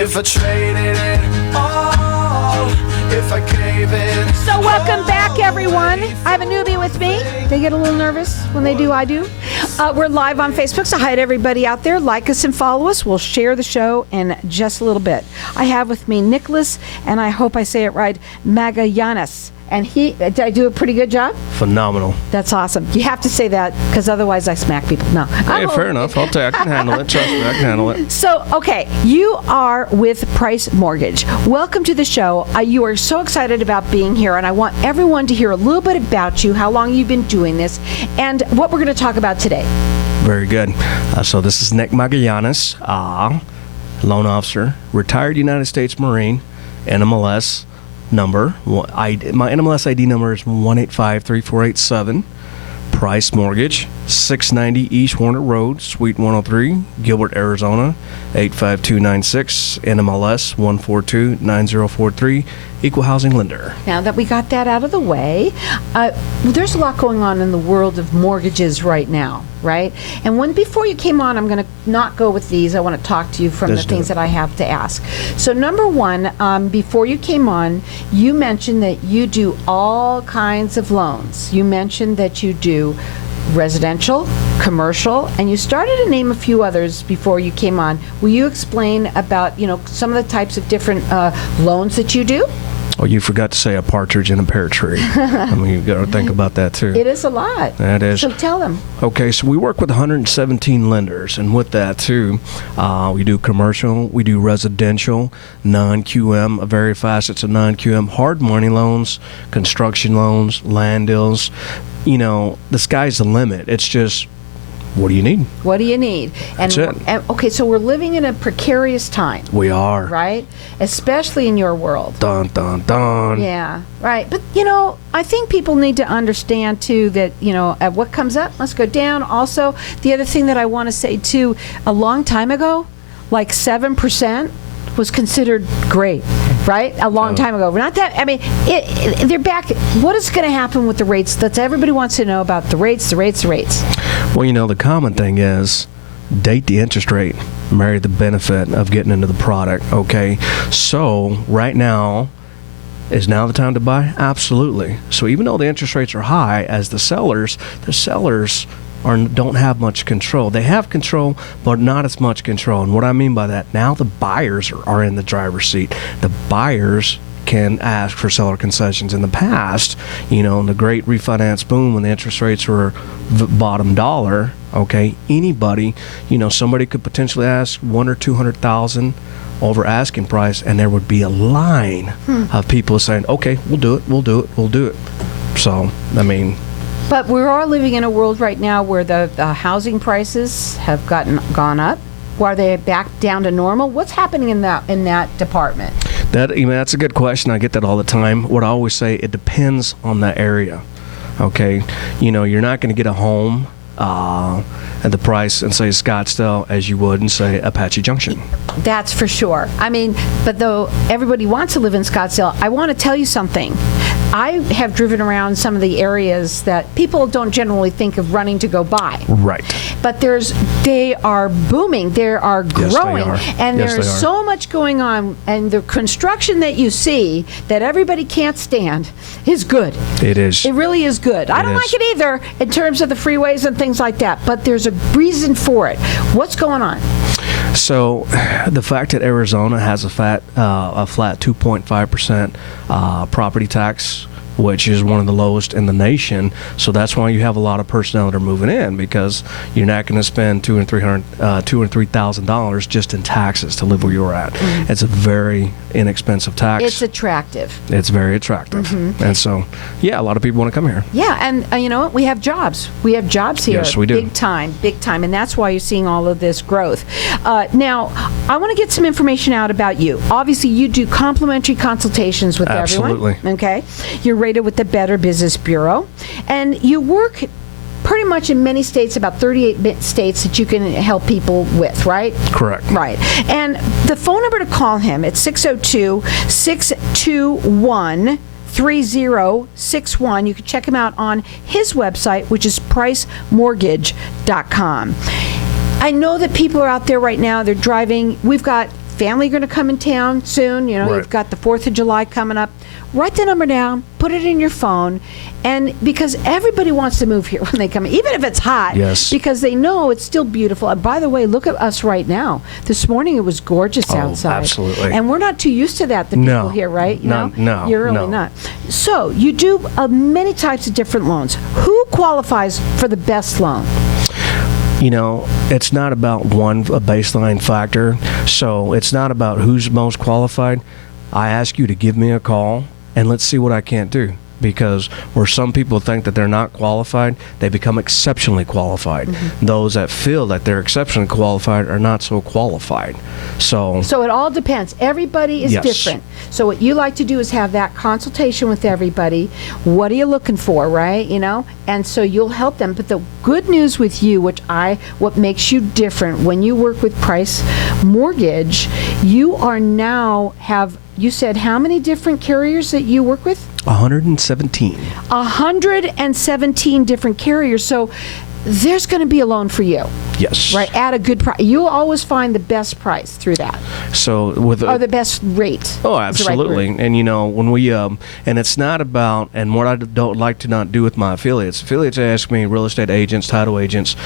If I traded it all, if I gave it. So welcome back, everyone. I have a newbie with me. They get a little nervous when they do. I do. We're live on Facebook, so hi to everybody out there. Like us and follow us. We'll share the show in just a little bit. I have with me Nicolas, and I hope I say it right, Magallanes. And did I do a pretty good job? Phenomenal. That's awesome. You have to say that because otherwise I smack people. No. Hey, fair enough. I can handle it. Trust me, I can handle it. So, okay, you are with Price Mortgage. Welcome to the show. You are so excited about being here, and I want everyone to hear a little bit about you, how long you've been doing this, and what we're going to talk about today. Very good. So this is Nick Magallanes, loan officer, retired United States Marine, NMLS. Number. My NMLS ID number is 1853487. Price Mortgage, 690 East Warner Road, Suite 103, Gilbert, Arizona, 85296, NMLS 1429043, Equal Housing Lender. Now that we got that out of the way, there's a lot going on in the world of mortgages right now, right? And before you came on, I'm going to not go with these. I want to talk to you from the things that I have to ask. So number one, before you came on, you mentioned that you do all kinds of loans. You mentioned that you do residential, commercial, and you started to name a few others before you came on. Will you explain about, some of the types of different loans that you do? Oh, you forgot to say a partridge in a pear tree. I mean, you got to think about that too. It is a lot. That is. So tell them. Okay, so we work with 117 lenders, and with that too, we do commercial, we do residential, non-QM, very fast. It's a non-QM, hard money loans, construction loans, land deals. The sky's the limit. It's just, what do you need? What do you need? That's it. Okay, so we're living in a precarious time. We are. Right? Especially in your world. Dun, dun, dun. Yeah, right. But, I think people need to understand, too, that, what comes up must go down. Also, the other thing that I want to say, too, a long time ago, like 7% was considered great, right? A long time ago. Not that, they're back. What is going to happen with the rates? Everybody wants to know about the rates. Well, the common thing is date the interest rate, marry the benefit of getting into the product, okay? So right now, is now the time to buy? Absolutely. So even though the interest rates are high, as the sellers don't have much control. They have control, but not as much control. And what I mean by that, now the buyers are in the driver's seat. The buyers can ask for seller concessions. In the past, in the great refinance boom when the interest rates were bottom dollar, okay, anybody, somebody could potentially ask $100,000 or $200,000 over asking price, and there would be a line of people saying, okay, we'll do it. So, But we're all living in a world right now where the housing prices have gone up. Are they back down to normal? What's happening in that department? That's a good question. I get that all the time. What I always say, it depends on the area. Okay, you're not going to get a home at the price in, say, Scottsdale as you would in, say, Apache Junction. That's for sure. But though everybody wants to live in Scottsdale, I want to tell you something. I have driven around some of the areas that people don't generally think of running to go buy. Right. But they are booming. They are growing. Yes, they are. And Yes, there's so much going on. And the construction that you see that everybody can't stand is good. It is. It really is good. I don't like it either in terms of the freeways and things like that. But there's a reason for it. What's going on? So the fact that Arizona has a flat 2.5% property tax, which is one of the lowest in the nation. So that's why you have a lot of personnel that are moving in, because you're not going to spend $2,000 and $3,000 just in taxes to live where you're at. Mm-hmm. It's a very inexpensive tax. It's attractive. It's very attractive. Mm-hmm. And so, a lot of people want to come here. Yeah, and you know what? We have jobs. We have jobs here. Yes, we do. Big time. And that's why you're seeing all of this growth. Now, I want to get some information out about you. Obviously, you do complimentary consultations with everyone. Absolutely. Okay? You're rated with the Better Business Bureau. And you work pretty much in many states, about 38 states that you can help people with, right? Correct. Right. And the phone number to call him, it's 602-621-3061. You can check him out on his website, which is pricemortgage.com. I know that people are out there right now, they're driving. We've got family going to come in town soon. You know, Right. you've got the 4th of July coming up. Write the number down, put it in your phone, and because everybody wants to move here when they come in, even if it's hot, Yes. because they know it's still beautiful. And by the way, look at us right now. This morning it was gorgeous outside. Absolutely. And we're not too used to that, the people No. here, right? You know? No, You're really no. not. So you do many types of different loans. Who qualifies for the best loan? You know, it's not about a baseline factor. So it's not about who's most qualified. I ask you to give me a call and let's see what I can't do. Because where some people think that they're not qualified, they become exceptionally qualified. Those that feel that they're exceptionally qualified are not so qualified. So it all depends. Everybody is Yes. different. So what you like to do is have that consultation with everybody. What are you looking for, right? You know, and so you'll help them. But the good news with you, what makes you different when you work with Price Mortgage, you are now you said how many different carriers that you work with? 117. 117 different carriers. So there's going to be a loan for you, Yes. right? At a good price. You'll always find the best price through that, So with or the best rate. Oh, is the right absolutely. word. And you know, when we and it's not about, and what I don't like to not do with my affiliates ask me, real estate agents, title agents,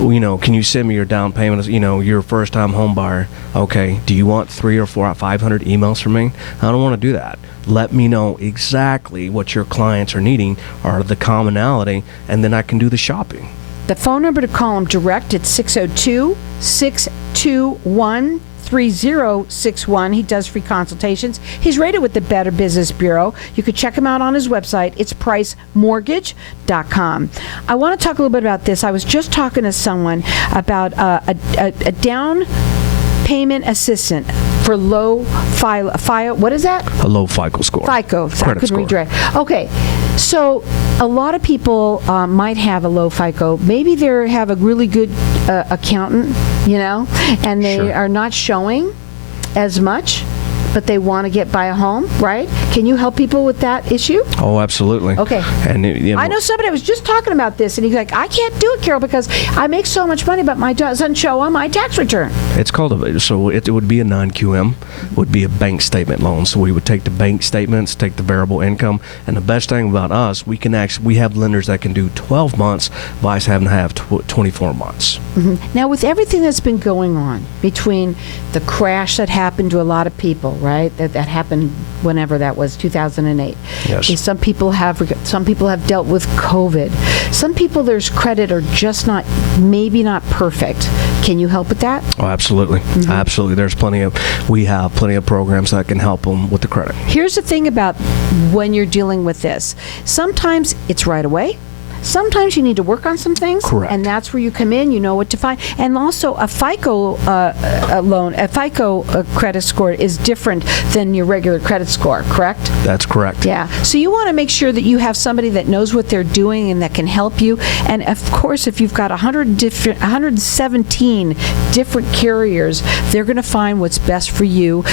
well, you know, can you send me your down payment? You know, you're a first time home buyer. Okay, do you want 300 or 400 or 500 emails from me? I don't want to do that. Let me know exactly what your clients are needing, or the commonality, and then I can do the shopping. The phone number to call him direct, it's 602-621-3061. He does free consultations. He's rated with the Better Business Bureau. You could check him out on his website. It's pricemortgage.com. I want to talk a little bit about this. I was just talking to someone about a down payment assistant for low FICO. What is that? A low FICO score. FICO. So I Credit couldn't read score. right. Okay. So a lot of people might have a low FICO. Maybe they have a really good accountant, you know, and they Sure. are not showing as much, but they want to get by a home, right? Can you help people with that issue? Oh, absolutely. Okay. And you know, I know somebody, I was just talking about this, and he's like, I can't do it, Carol, because I make so much money, but mine doesn't show on my tax return. It's called it would be a non-QM, would be a bank statement loan. So we would take the bank statements, take the variable income, and the best thing about us, we have lenders that can do 12 months, vice having to have 24 months. Now, with everything that's been going on between the crash that happened to a lot of people, right? That happened whenever that was, 2008. Yes. Okay, some people have dealt with COVID. Some people, there's credit are just maybe not perfect. Can you help with that? Oh, absolutely. Absolutely. We have plenty of programs that can help them with the credit. Here's the thing about when you're dealing with this. Sometimes it's right away. Sometimes you need to work on some things. Correct. And that's where you come in, you know what to find. And also a FICO credit score is different than your regular credit score, correct? That's correct. Yeah. So you want to make sure that you have somebody that knows what they're doing and that can help you. And of course, if you've got 117 different carriers, they're going to find what's best for you.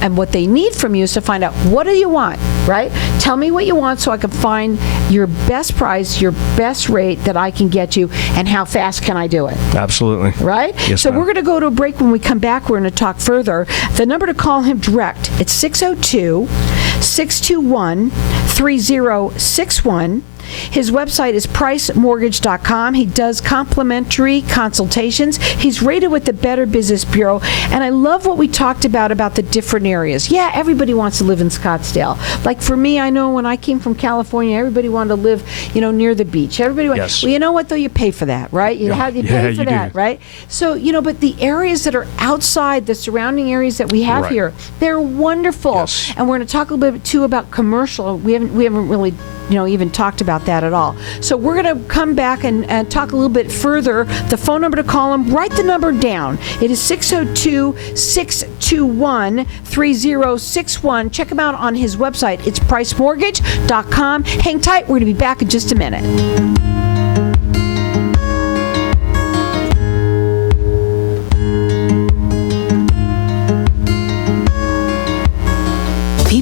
And what they need from you is to find out, what do you want, right? Tell me what you want so I can find your best price, your best rate that I can get you, and how fast can I do it? Absolutely. Right? Yes, So ma'am. we're going to go to a break. When we come back, we're going to talk further. The number to call him direct, it's 602-621-3061. His website is pricemortgage.com. He does complimentary consultations. He's rated with the Better Business Bureau. And I love what we talked about the different areas. Yeah, everybody wants to live in Scottsdale. Like for me, I know when I came from California, everybody wanted to live, near the beach. Everybody Yes. Well, you know what, though? You pay for that, right? You Yeah. pay Yeah, for you that, do. right? So, but the areas that are outside, the surrounding areas that we have Right. here, they're wonderful. Yes. And we're going to talk a little bit, too, about commercial. We haven't really even talked about that at all. So we're going to come back and talk a little bit further. The phone number to call him, write the number down. It is 602-621-3061. Check him out on his website. It's pricemortgage.com. Hang tight. We're going to be back in just a minute.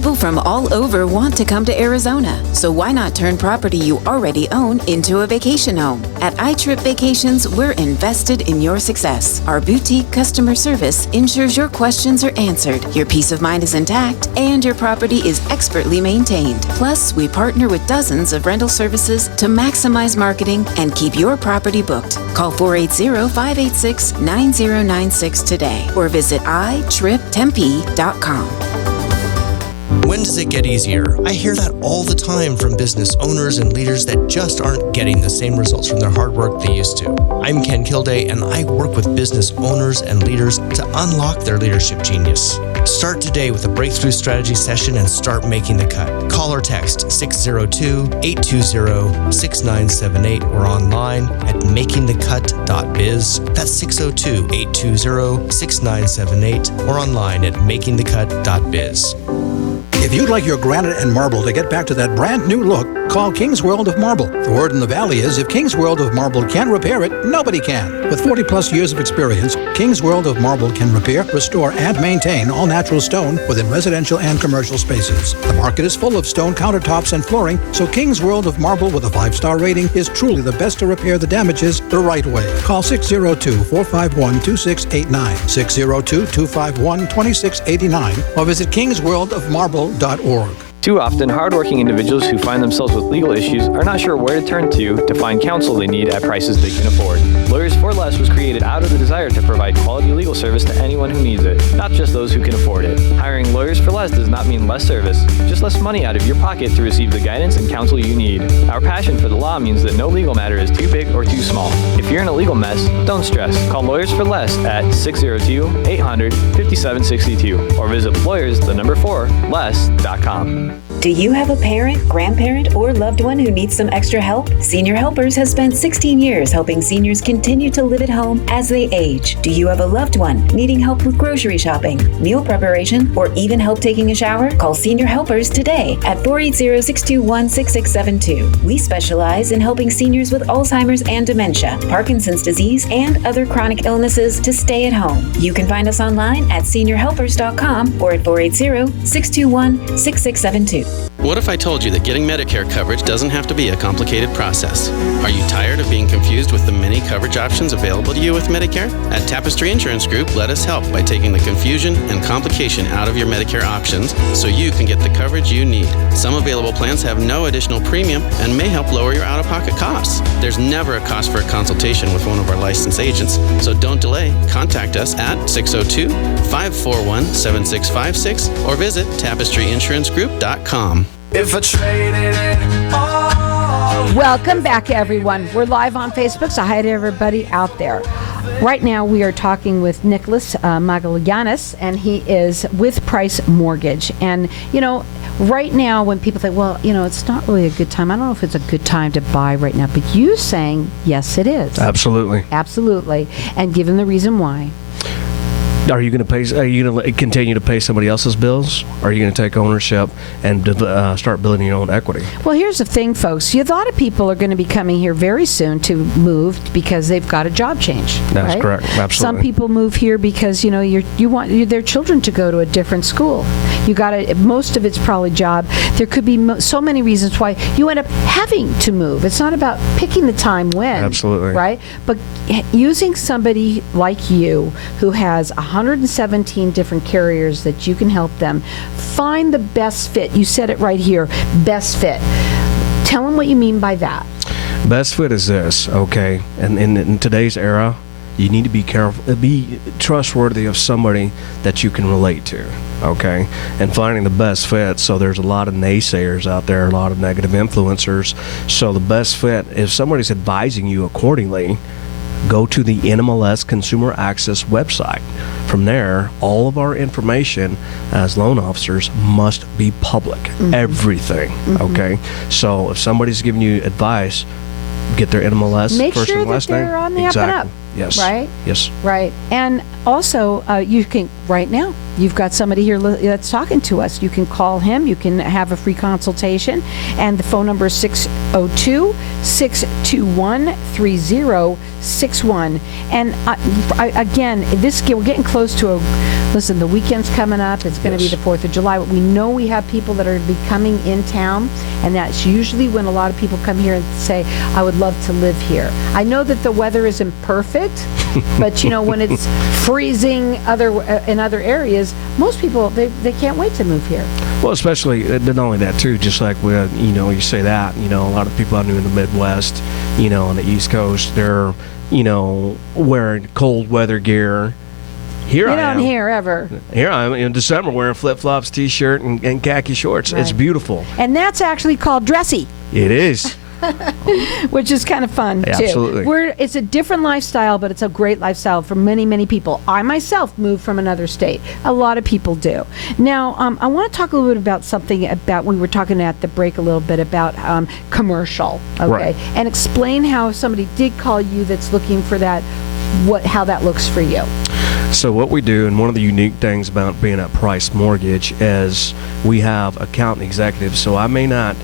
People from all over want to come to Arizona, so why not turn property you already own into a vacation home? At iTrip Vacations, we're invested in your success. Our boutique customer service ensures your questions are answered, your peace of mind is intact, and your property is expertly maintained. Plus, we partner with dozens of rental services to maximize marketing and keep your property booked. Call 480-586-9096 today or visit itriptempe.com. When does it get easier? I hear that all the time from business owners and leaders that just aren't getting the same results from their hard work they used to. I'm Ken Kilday, and I work with business owners and leaders to unlock their leadership genius. Start today with a breakthrough strategy session and start making the cut. Call or text 602-820-6978 or online at makingthecut.biz. That's 602-820-6978 or online at makingthecut.biz. If you'd like your granite and marble to get back to that brand new look, call King's World of Marble. The word in the valley is if King's World of Marble can't repair it, nobody can. With 40 plus years of experience, King's World of Marble can repair, restore, and maintain all natural stone within residential and commercial spaces. The market is full of stone countertops and flooring, so King's World of Marble with a 5-star rating is truly the best to repair the damages the right way. Call 602-451-2689, 602-251-2689, or visit kingsworldofmarble.org. Too often, hardworking individuals who find themselves with legal issues are not sure where to turn to find counsel they need at prices they can afford. Lawyers for Less was created out of the desire to provide quality legal service to anyone who needs it, not just those who can afford it. Hiring Lawyers for Less does not mean less service, just less money out of your pocket to receive the guidance and counsel you need. Our passion for the law means that no legal matter is too big or too small. If you're in a legal mess, don't stress. Call Lawyers for Less at 602-800-5762 or visit lawyers4less.com. Do you have a parent, grandparent, or loved one who needs some extra help? Senior Helpers has spent 16 years helping seniors continue to live at home as they age. Do you have a loved one needing help with grocery shopping, meal preparation, or even help taking a shower? Call Senior Helpers today at 480-621-6672. We specialize in helping seniors with Alzheimer's and dementia, Parkinson's disease, and other chronic illnesses to stay at home. You can find us online at seniorhelpers.com or at 480-621-6672. What if I told you that getting Medicare coverage doesn't have to be a complicated process? Are you tired of being confused with the many coverage options available to you with Medicare? At Tapestry Insurance Group, let us help by taking the confusion and complication out of your Medicare options so you can get the coverage you need. Some available plans have no additional premium and may help lower your out-of-pocket costs. There's never a cost for a consultation with one of our licensed agents, so don't delay. Contact us at 602-541-7656 or visit tapestryinsurancegroup.com. If I traded it all. Welcome back, everyone. We're live on Facebook, so hi to everybody out there. Right now, we are talking with Nicolas Magallanes, and he is with Price Mortgage. And, you know, right now, when people think, well, you know, it's not really a good time. I don't know if it's a good time to buy right now. But you saying, yes, it is. Absolutely. Absolutely. And given the reason why. Are you going to pay? Are you going to continue to pay somebody else's bills? Or are you going to take ownership and start building your own equity? Well, here's the thing, folks. A lot of people are going to be coming here very soon to move because they've got a job change. That's right? correct. Absolutely. Some people move here because you want their children to go to a different school. Most of it's probably job. There could be so many reasons why you end up having to move. It's not about picking the time when. Absolutely. Right? But using somebody like you who has 117 different carriers that you can help them find the best fit. You said it right here, best fit. Tell them what you mean by that. Best fit is this, okay? And in today's era, you need to be careful, be trustworthy of somebody that you can relate to, okay? And finding the best fit. So there's a lot of naysayers out there, a lot of negative influencers. So the best fit, if somebody's advising you accordingly, go to the NMLS Consumer Access website. From there, all of our information as loan officers must be public. Mm-hmm. Everything, okay? So if somebody's giving you advice, get their NMLS Make first sure and last that name. they're on the exactly. up and up. Yes. Right? Yes. Right. And also, you can right now. You've got somebody here that's talking to us. You can call him. You can have a free consultation. And the phone number is 602-621-3061. And again, we're getting close to listen, the weekend's coming up. It's going to be the 4th of July. We know we have people that are going to be coming in town, and that's usually when a lot of people come here and say, I would love to live here. I know that the weather isn't perfect, but when it's freezing in other areas, most people, they can't wait to move here. Well, especially, not only that, too, just like when, you say that, a lot of people out in the Midwest, on the East Coast, they're, wearing cold weather gear. Here I am. You don't hear ever. Here I am in December wearing flip-flops, T-shirt, and khaki shorts. Right. It's beautiful. And that's actually called dressy. It is. Which is kind of fun, too. Absolutely. It's a different lifestyle, but it's a great lifestyle for many, many people. I myself moved from another state. A lot of people do. Now, I want to talk a little bit about something we were talking at the break a little bit about commercial, okay? Right. And explain how somebody did call you that's looking for that, how that looks for you. So what we do, and one of the unique things about being at Price Mortgage, is we have account executives. So I may not,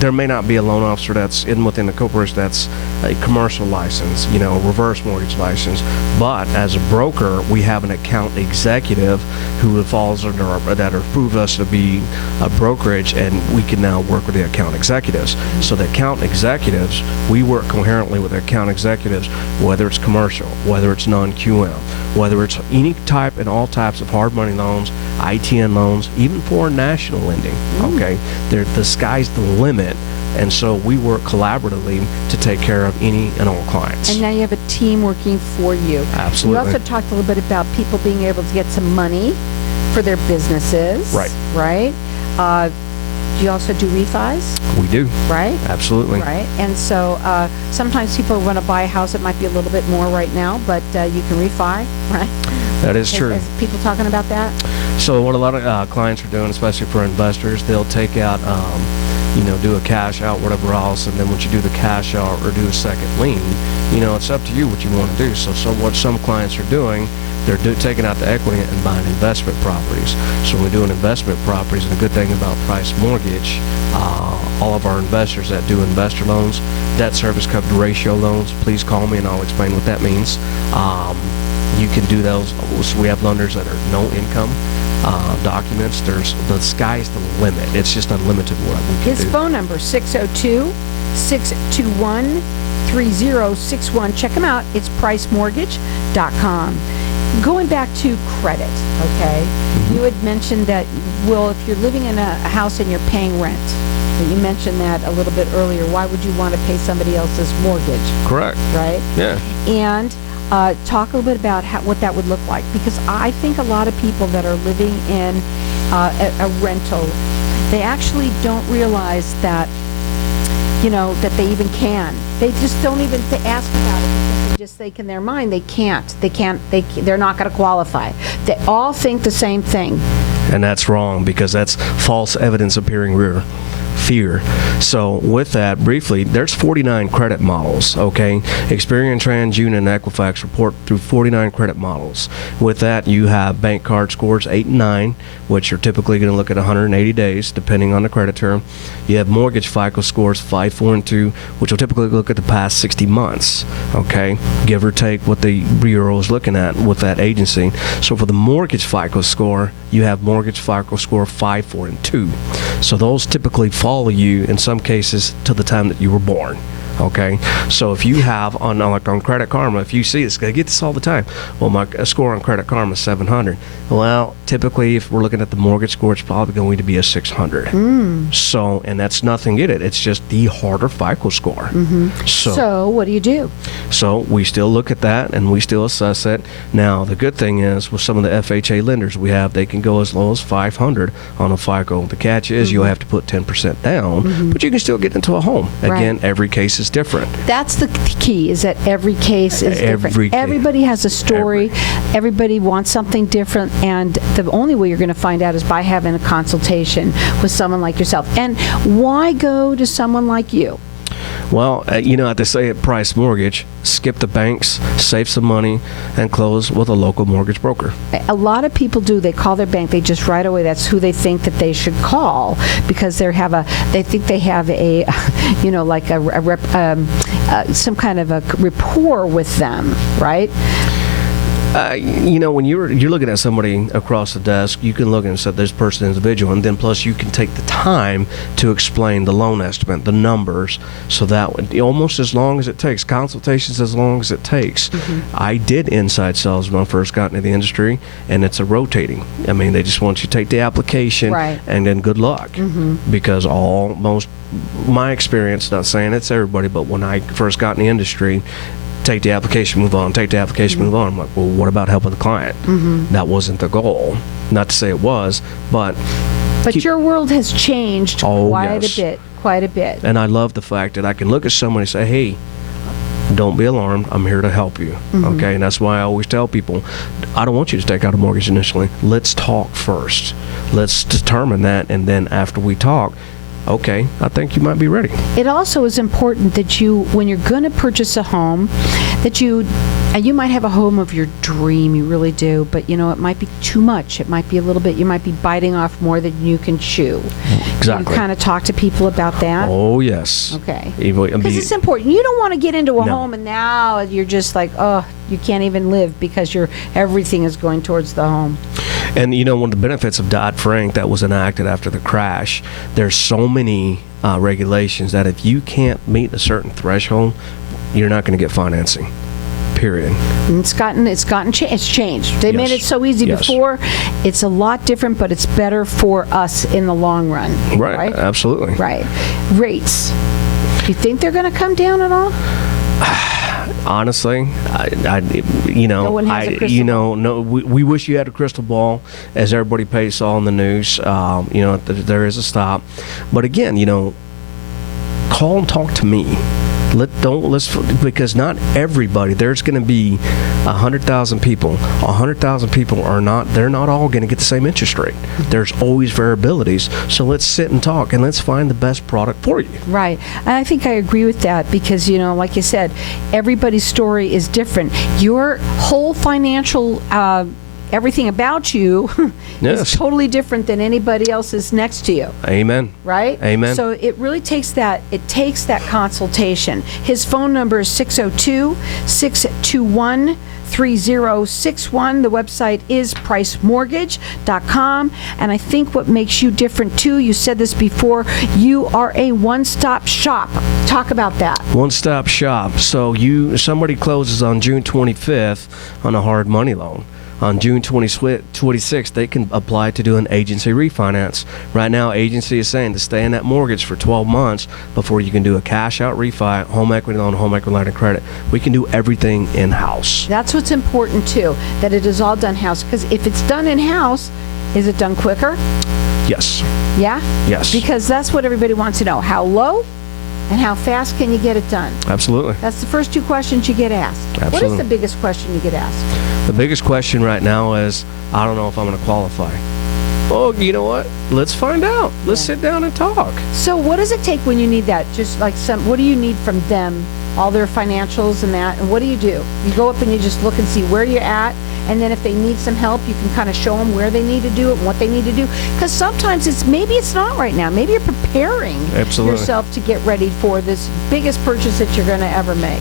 there may not be a loan officer that's within the corporation that's a commercial license, reverse mortgage license. But as a broker, we have an account executive who falls under that approved us to be a brokerage, and we can now work with the account executives. So the account executives, we work coherently with the account executives, whether it's commercial, whether it's non-QM, whether it's any type and all types of hard money loans, ITN loans, even foreign national lending. Okay, the sky's the limit. And so we work collaboratively to take care of any and all clients. And now you have a team working for you. Absolutely. You also talked a little bit about people being able to get some money for their businesses. Right. Right? Do you also do refis? We do. Right? Absolutely. Right. And so sometimes people want to buy a house that might be a little bit more right now, but you can refi, right? That is true. Is people talking about that? So what a lot of clients are doing, especially for investors, they'll take out, do a cash out, whatever else, and then once you do the cash out or do a second lien, it's up to you what you want to do. So what some clients are doing, they're taking out the equity and buying investment properties. So when we're doing investment properties, and the good thing about Price Mortgage, all of our investors that do investor loans, debt service coverage ratio loans, please call me and I'll explain what that means. You can do those. So we have lenders that are no income documents. The sky's the limit. It's just unlimited what we can do. His phone number, 602-621-3061. Check him out. It's pricemortgage.com. Going back to credit, okay? Mm-hmm. You had mentioned that, if you're living in a house and you're paying rent, you mentioned that a little bit earlier, why would you want to pay somebody else's mortgage? Correct. Right? Yeah. And talk a little bit about what that would look like, because I think a lot of people that are living in a rental, they actually don't realize that, that they even can. They just don't even ask about it, because they just think in their mind they're not going to qualify. They all think the same thing. And that's wrong, because that's false evidence appearing rear. Fear. So with that, briefly, there's 49 credit models, okay? Experian, TransUnion, and Equifax report through 49 credit models. With that, you have bank card scores 8 and 9, which are typically going to look at 180 days, depending on the credit term. You have mortgage FICO scores 5, 4, and 2, which will typically look at the past 60 months, okay? Give or take what the bureau is looking at with that agency. So for the mortgage FICO score, you have mortgage FICO score 5, 4, and 2. So those typically follow you in some cases to the time that you were born. Okay, so if you have on Credit Karma, if you see this, I get this all the time. Well, my score on Credit Karma is 700. Well, typically, if we're looking at the mortgage score, it's probably going to be a 600. So, and that's nothing in it. It's just the harder FICO score. Mm-hmm. So what do you do? So we still look at that and we still assess it. Now, the good thing is with some of the FHA lenders we have, they can go as low as 500 on a FICO. The catch is you'll have to put 10% down, but you can still get into a home. Again, every case is different. That's the key, is that every case is different. Everybody has a story. Everybody wants something different, and the only way you're going to find out is by having a consultation with someone like yourself. And why go to someone like you? Well, like they say at Price Mortgage, skip the banks, save some money, and close with a local mortgage broker. A lot of people do. They call their bank. They just right away. That's who they think that they should call because they think they have a, like some kind of a rapport with them, right? When you're looking at somebody across the desk, you can look and say this person is individual, and then plus you can take the time to explain the loan estimate, the numbers, so that almost as long as it takes, consultations as long as it takes. I did inside sales when I first got into the industry, and it's a rotating. I mean, they just want you to take the application, right, and then good luck, because my experience, not saying it's everybody, but when I first got in the industry, take the application, move on, take the application, move on. I'm like, well, what about helping the client? That wasn't the goal. Not to say it was, but your world has changed quite a bit. And I love the fact that I can look at somebody and say, hey, don't be alarmed. I'm here to help you. Okay, and that's why I always tell people, I don't want you to take out a mortgage initially. Let's talk first. Let's determine that, and then after we talk, okay, I think you might be ready. It also is important that when you're going to purchase a home, that you might have a home of your dream, you really do, but it might be too much. It might be a little bit, you might be biting off more than you can chew. Exactly. You kind of talk to people about that? Oh, yes. Okay. Because it's important. You don't want to get into a home and now you're just like, oh, you can't even live because everything is going towards the home. And one of the benefits of Dodd-Frank that was enacted after the crash, there's so many regulations that if you can't meet a certain threshold, you're not going to get financing. Period. And it's changed. They made it so easy before. It's a lot different, but it's better for us in the long run. Right. Absolutely. Right. Rates. Do you think they're going to come down at all? Honestly, no one has a crystal ball. No, we wish you had a crystal ball, as everybody saw on the news. There is a stop, but again, call and talk to me. Because not everybody. There's going to be 100,000 people. 100,000 people they're not all going to get the same interest rate. There's always variabilities. So let's sit and talk and let's find the best product for you. Right. And I think I agree with that because, like you said, everybody's story is different. Your whole financial everything about you is totally different than anybody else's next to you. Amen. Right? Amen. So it really takes that consultation. His phone number is 602-621-3061. The website is pricemortgage.com. And I think what makes you different too, you said this before, you are a one-stop shop. Talk about that. One-stop shop. So somebody closes on June 25th on a hard money loan. On June 26th, they can apply to do an agency refinance. Right now, agency is saying to stay in that mortgage for 12 months before you can do a cash-out refi, home equity loan, home equity line of credit. We can do everything in-house. That's what's important, too, that it is all done in-house. Because if it's done in-house, is it done quicker? Yes. Yeah? Yes. Because that's what everybody wants to know. How low and how fast can you get it done? Absolutely. That's the first two questions you get asked. Absolutely. What is the biggest question you get asked? The biggest question right now is, I don't know if I'm going to qualify. Oh, you know what? Let's find out. Let's sit down and talk. So what does it take when you need that? Just like what do you need from them? All their financials and that? And what do? You go up and you just look and see where you're at. And then if they need some help, you can kind of show them where they need to do it and what they need to do. Because sometimes maybe it's not right now. Maybe you're preparing yourself to get ready for this biggest purchase that you're going to ever make.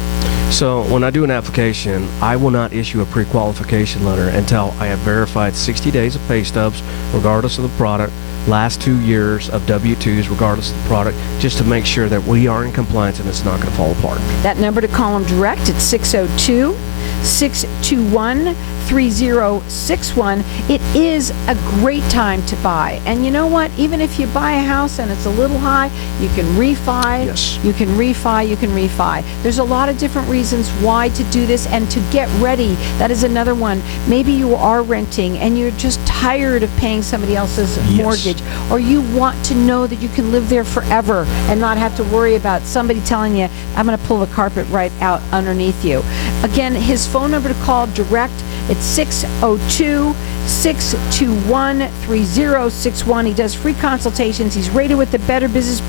So when I do an application, I will not issue a pre-qualification letter until I have verified 60 days of pay stubs, regardless of the product, last 2 years of W-2s, regardless of the product, just to make sure that we are in compliance and it's not going to fall apart. That number to call them direct, it's 602-621-3061. It is a great time to buy. And you know what? Even if you buy a house and it's a little high, you can refi. Yes. You can refi. There's a lot of different reasons why to do this and to get ready. That is another one. Maybe you are renting and you're just tired of paying somebody else's mortgage, or you want to know that you can live there forever and not have to worry about somebody telling you, I'm going to pull the carpet right out underneath you. Again, his phone number to call direct, it's 602-621-3061. He does free consultations. He's rated with the Better Business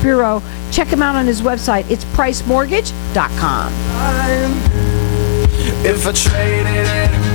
Bureau. check him out on his website. It's pricemortgage.com. If I traded it